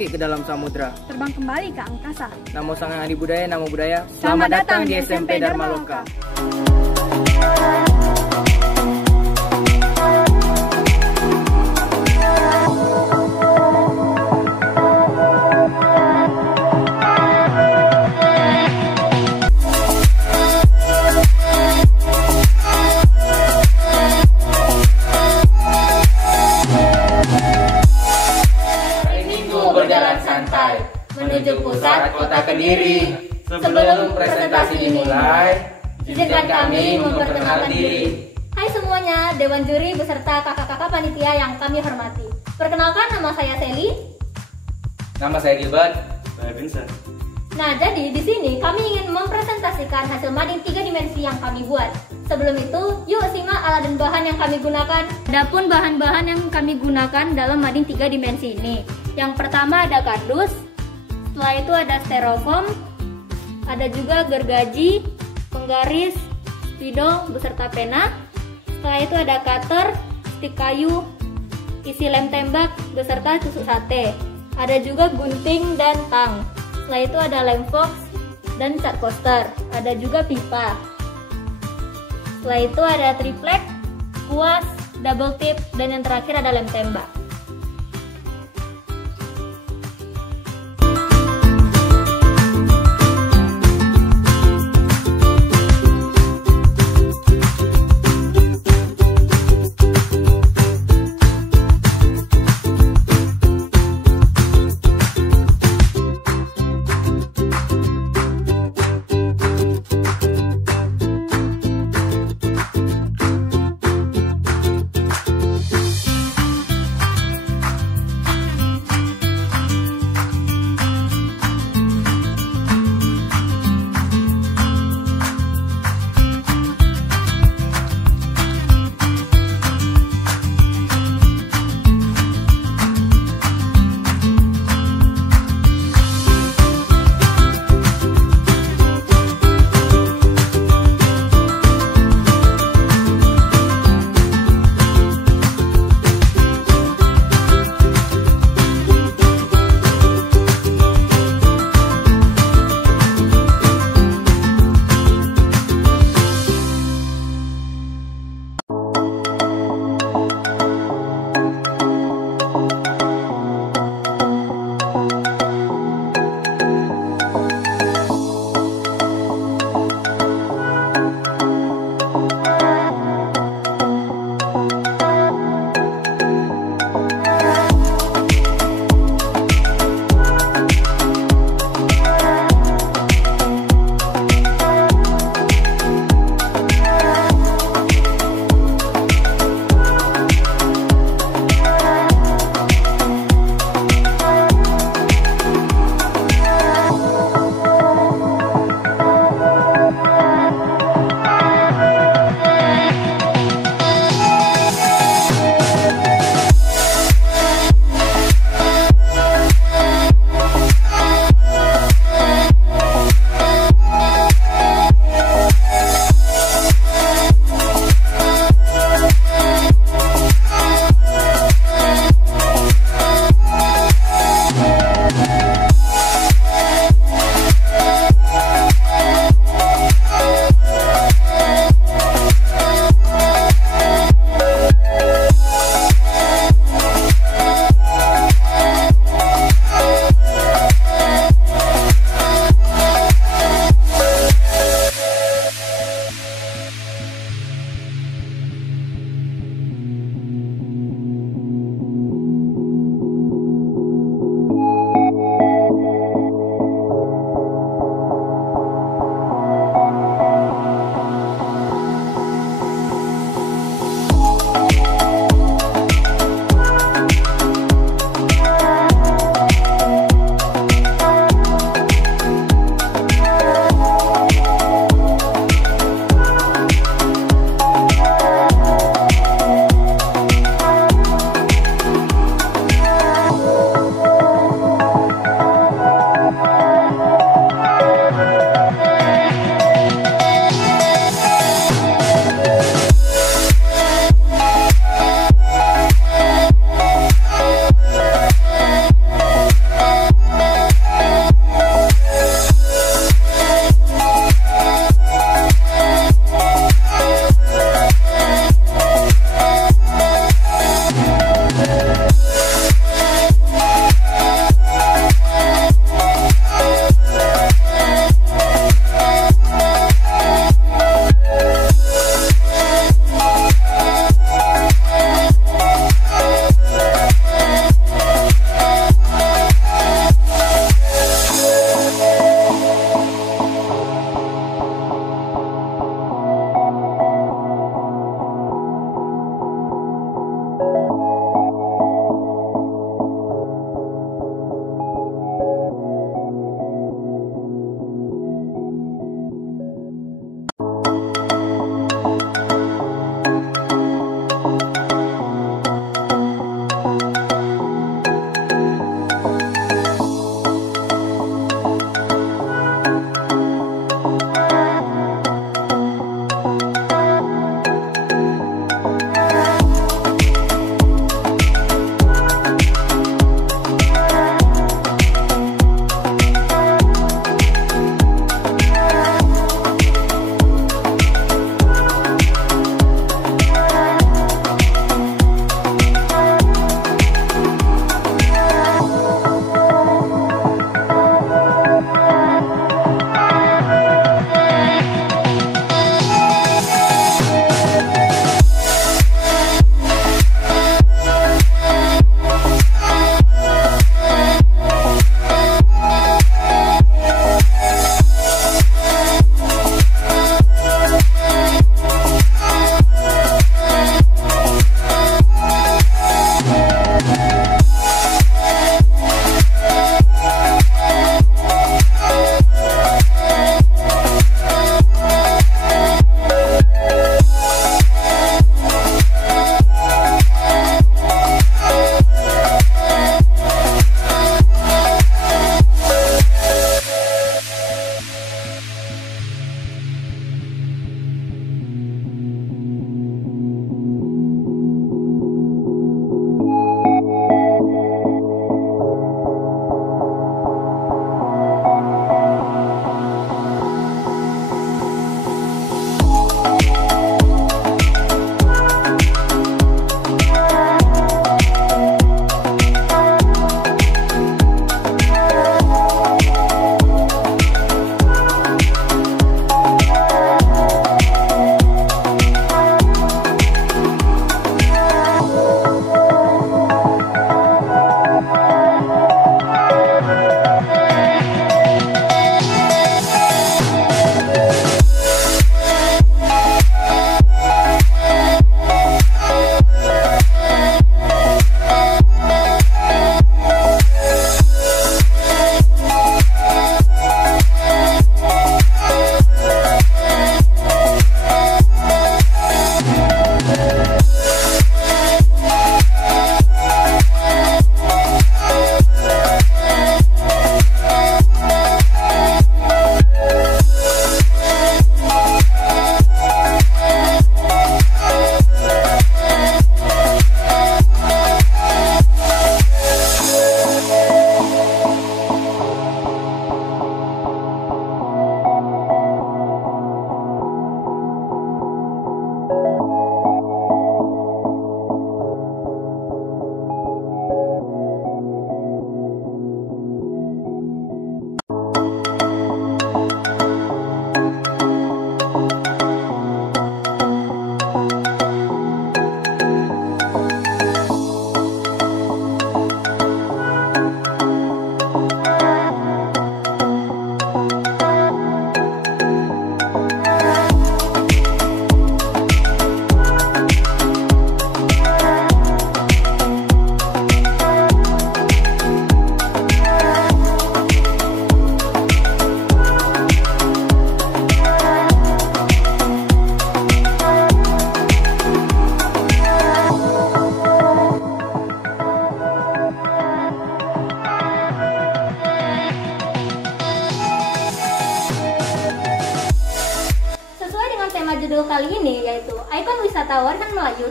kaki ke dalam samudra. Terbang kembali ke angkasa. Namo Sang Adi Budaya, Namo Budaya. Selamat datang di SMP Dharma Loka. Berjalan santai menuju pusat kota Kediri. Sebelum presentasi dimulai, izinkan kami memperkenalkan diri. Hai semuanya, Dewan Juri beserta kakak-kakak panitia yang kami hormati. Perkenalkan, nama saya Sally. Nama saya Gilbert. Saya Vincent. Nah, jadi di sini kami ingin mempresentasikan hasil mading 3 dimensi yang kami buat. Sebelum itu, yuk simak alat dan bahan yang kami gunakan. Adapun bahan-bahan yang kami gunakan dalam mading 3 dimensi ini. Yang pertama ada kardus, setelah itu ada styrofoam, ada juga gergaji, penggaris, spidol beserta pena. Setelah itu ada cutter, stik kayu, isi lem tembak beserta tusuk sate. Ada juga gunting dan tang. Setelah itu ada lem fox dan cat coaster. Ada juga pipa. Setelah itu ada triplek, kuas, double tip, dan yang terakhir ada lem tembak.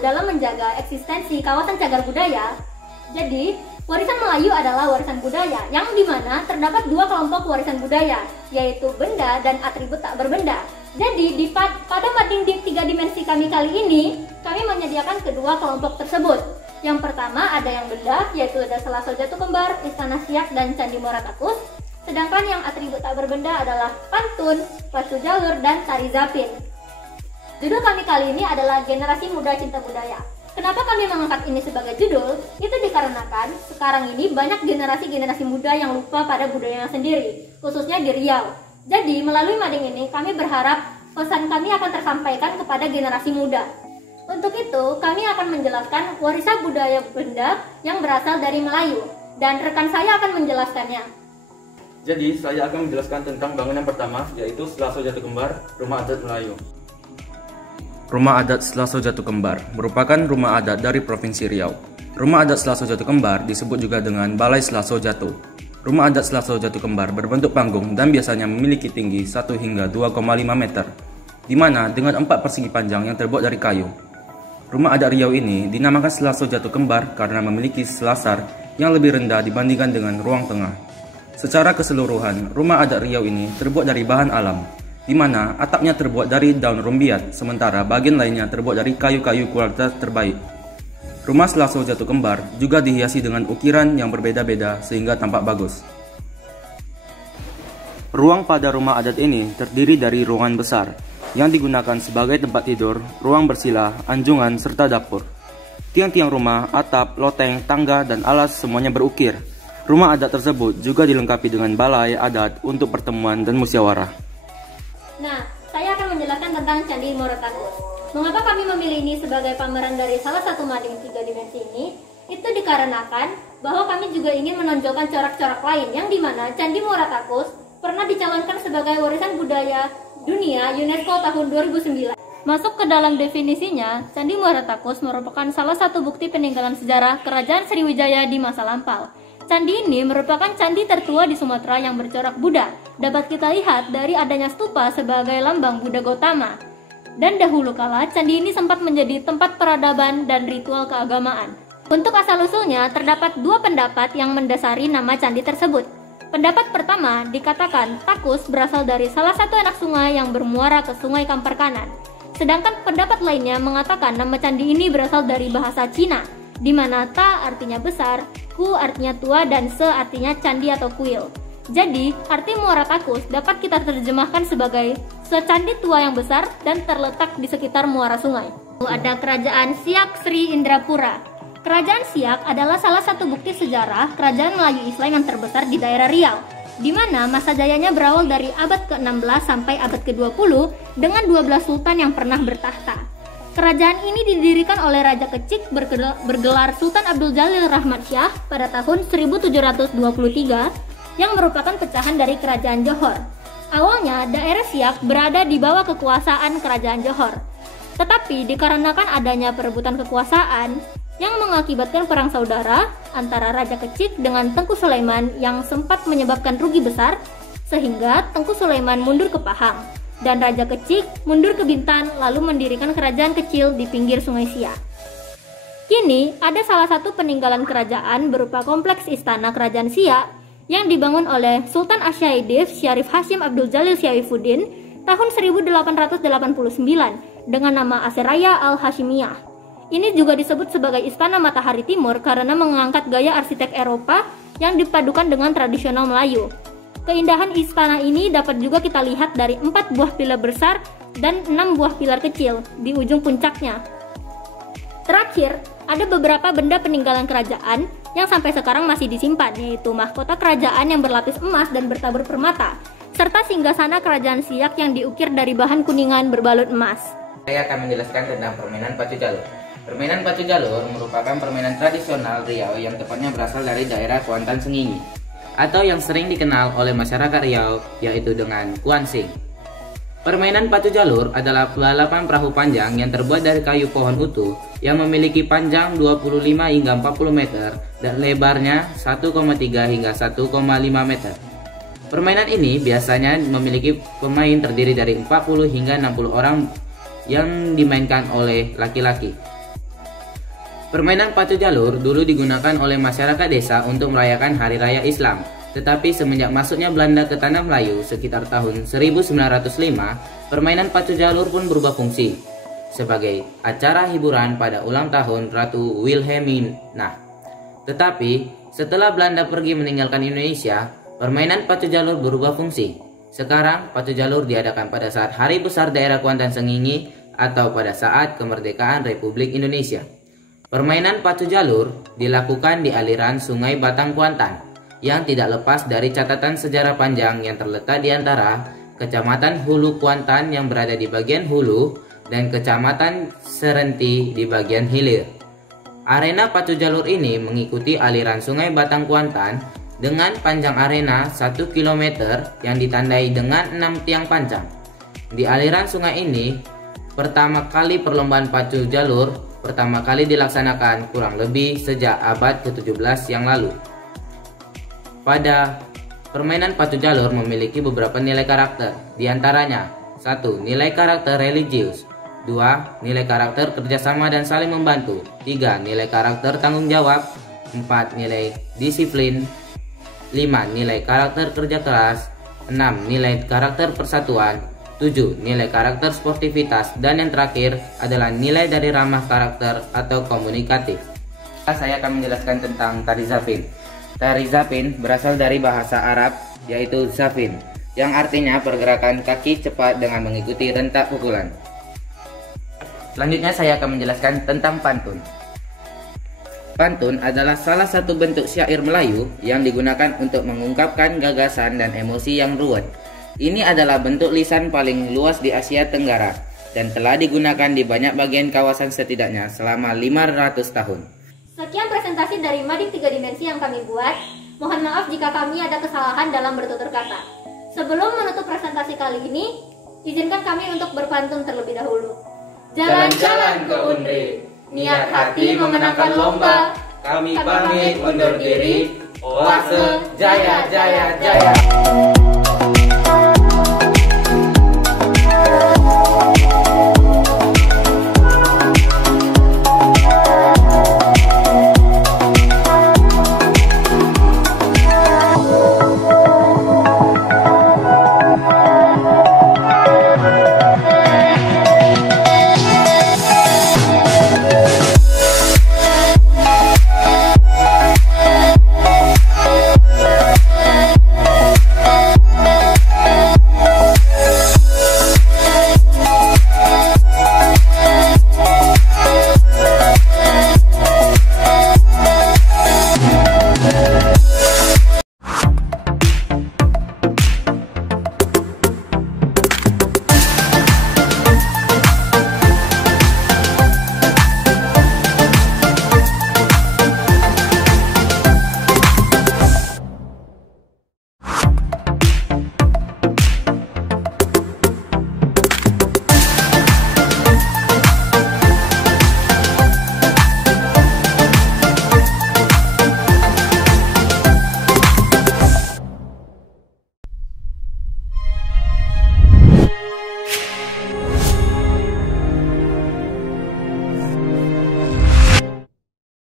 dalam menjaga eksistensi kawasan cagar budaya. Jadi, warisan Melayu adalah warisan budaya yang dimana terdapat dua kelompok warisan budaya, yaitu benda dan atribut tak berbenda. Jadi, pada mading 3 dimensi kami kali ini, kami menyediakan kedua kelompok tersebut. Yang pertama ada yang benda, yaitu ada Selaso Jatu Kembar, Istana Siak, dan Candi Muara Takus. Sedangkan yang atribut tak berbenda adalah pantun, pacu jalur, dan tari zapin. Judul kami kali ini adalah Generasi Muda Cinta Budaya. Kenapa kami mengangkat ini sebagai judul? Itu dikarenakan sekarang ini banyak generasi-generasi muda yang lupa pada budayanya sendiri, khususnya di Riau. Jadi melalui mading ini kami berharap pesan kami akan tersampaikan kepada generasi muda. Untuk itu kami akan menjelaskan warisan budaya benda yang berasal dari Melayu, dan rekan saya akan menjelaskannya. Jadi saya akan menjelaskan tentang bangunan pertama, yaitu Selaso Jatu Kembar, Rumah Adat Melayu. Rumah Adat Selaso Jatu Kembar merupakan rumah adat dari Provinsi Riau. Rumah Adat Selaso Jatu Kembar disebut juga dengan Balai Selaso Jatu. Rumah Adat Selaso Jatu Kembar berbentuk panggung dan biasanya memiliki tinggi 1 hingga 2,5 meter, di mana dengan 4 persegi panjang yang terbuat dari kayu. Rumah adat Riau ini dinamakan Selaso Jatu Kembar karena memiliki selasar yang lebih rendah dibandingkan dengan ruang tengah. Secara keseluruhan, rumah adat Riau ini terbuat dari bahan alam, di mana atapnya terbuat dari daun rumbiat, sementara bagian lainnya terbuat dari kayu-kayu kualitas terbaik. Rumah Selaso Jatu Kembar juga dihiasi dengan ukiran yang berbeda-beda sehingga tampak bagus. Ruang pada rumah adat ini terdiri dari ruangan besar, yang digunakan sebagai tempat tidur, ruang bersila, anjungan, serta dapur. Tiang-tiang rumah, atap, loteng, tangga, dan alas semuanya berukir. Rumah adat tersebut juga dilengkapi dengan balai adat untuk pertemuan dan musyawarah. Nah, saya akan menjelaskan tentang Candi Muara Takus. Mengapa kami memilih ini sebagai pameran dari salah satu mading 3 dimensi ini? Itu dikarenakan bahwa kami juga ingin menonjolkan corak-corak lain yang dimana Candi Muara Takus pernah dicalonkan sebagai warisan budaya dunia UNESCO tahun 2009. Masuk ke dalam definisinya, Candi Muara Takus merupakan salah satu bukti peninggalan sejarah Kerajaan Sriwijaya di masa lampau. Candi ini merupakan candi tertua di Sumatera yang bercorak Buddha. Dapat kita lihat dari adanya stupa sebagai lambang Buddha Gautama. Dan dahulu kala, candi ini sempat menjadi tempat peradaban dan ritual keagamaan. Untuk asal-usulnya, terdapat dua pendapat yang mendasari nama candi tersebut. Pendapat pertama dikatakan Takus berasal dari salah satu anak sungai yang bermuara ke Sungai Kampar Kanan. Sedangkan pendapat lainnya mengatakan nama candi ini berasal dari bahasa Cina, di mana Ta artinya besar, Ku artinya tua, dan Se artinya candi atau kuil. Jadi, arti Muara Takus dapat kita terjemahkan sebagai secandi tua yang besar dan terletak di sekitar muara sungai. Ada Kerajaan Siak Sri Indrapura. Kerajaan Siak adalah salah satu bukti sejarah kerajaan Melayu Islam yang terbesar di daerah Riau, di mana masa jayanya berawal dari abad ke-16 sampai abad ke-20 dengan 12 sultan yang pernah bertahta. Kerajaan ini didirikan oleh Raja Kecik bergelar Sultan Abdul Jalil Rahmat Syah pada tahun 1723 yang merupakan pecahan dari Kerajaan Johor. Awalnya daerah Siak berada di bawah kekuasaan Kerajaan Johor. Tetapi dikarenakan adanya perebutan kekuasaan yang mengakibatkan perang saudara antara Raja Kecik dengan Tengku Sulaiman yang sempat menyebabkan rugi besar, sehingga Tengku Sulaiman mundur ke Pahang dan Raja Kecik mundur ke Bintan lalu mendirikan kerajaan kecil di pinggir Sungai Siak. Kini ada salah satu peninggalan kerajaan berupa kompleks istana Kerajaan Siak yang dibangun oleh Sultan Asyaidif Syarif Hashim Abdul Jalil Syawifuddin tahun 1889 dengan nama Aseraya Al-Hashimiyah. Ini juga disebut sebagai Istana Matahari Timur karena mengangkat gaya arsitek Eropa yang dipadukan dengan tradisional Melayu. Keindahan istana ini dapat juga kita lihat dari 4 buah pilar besar dan 6 buah pilar kecil di ujung puncaknya. Terakhir, ada beberapa benda peninggalan kerajaan yang sampai sekarang masih disimpan, yaitu mahkota kerajaan yang berlapis emas dan bertabur permata, serta singgasana Kerajaan Siak yang diukir dari bahan kuningan berbalut emas. Saya akan menjelaskan tentang permainan pacu jalur. Permainan pacu jalur merupakan permainan tradisional Riau yang tepatnya berasal dari daerah Kuantan Sengingi, atau yang sering dikenal oleh masyarakat Riau yaitu dengan kuansing. Permainan pacu jalur adalah balapan perahu panjang yang terbuat dari kayu pohon utuh yang memiliki panjang 25 hingga 40 meter dan lebarnya 1,3 hingga 1,5 meter. Permainan ini biasanya memiliki pemain terdiri dari 40 hingga 60 orang yang dimainkan oleh laki-laki. Permainan pacu jalur dulu digunakan oleh masyarakat desa untuk merayakan Hari Raya Islam. Tetapi semenjak masuknya Belanda ke Tanah Melayu sekitar tahun 1905, permainan pacu jalur pun berubah fungsi sebagai acara hiburan pada ulang tahun Ratu Wilhelmina. Tetapi setelah Belanda pergi meninggalkan Indonesia, permainan pacu jalur berubah fungsi. Sekarang pacu jalur diadakan pada saat Hari Besar Daerah Kuantan Sengingi atau pada saat kemerdekaan Republik Indonesia. Permainan pacu jalur dilakukan di aliran Sungai Batang Kuantan yang tidak lepas dari catatan sejarah panjang yang terletak di antara Kecamatan Hulu Kuantan yang berada di bagian hulu dan Kecamatan Serenti di bagian hilir. Arena pacu jalur ini mengikuti aliran Sungai Batang Kuantan dengan panjang arena 1 km yang ditandai dengan 6 tiang pancang. Di aliran sungai ini, pertama kali perlombaan pacu jalur pertama kali dilaksanakan kurang lebih sejak abad ke-17 yang lalu. Pada permainan pacu jalur memiliki beberapa nilai karakter, di antaranya 1. Nilai karakter religius, 2. Nilai karakter kerjasama dan saling membantu, 3. Nilai karakter tanggung jawab, 4. Nilai disiplin, 5. Nilai karakter kerja keras, 6. Nilai karakter persatuan, 7. Nilai karakter sportivitas, dan yang terakhir adalah nilai dari ramah karakter atau komunikatif. Saya akan menjelaskan tentang tari zafin. Tari zafin berasal dari bahasa Arab yaitu zafin, yang artinya pergerakan kaki cepat dengan mengikuti rentak pukulan. Selanjutnya saya akan menjelaskan tentang pantun. Pantun adalah salah satu bentuk syair Melayu yang digunakan untuk mengungkapkan gagasan dan emosi yang ruwet. Ini adalah bentuk lisan paling luas di Asia Tenggara dan telah digunakan di banyak bagian kawasan setidaknya selama 500 tahun. Sekian presentasi dari Mading 3 Dimensi yang kami buat. Mohon maaf jika kami ada kesalahan dalam bertutur kata. Sebelum menutup presentasi kali ini, izinkan kami untuk berpantun terlebih dahulu. Jalan-jalan ke Unri, niat hati memenangkan lomba, kami pamit undur diri. Oase jaya jaya jaya.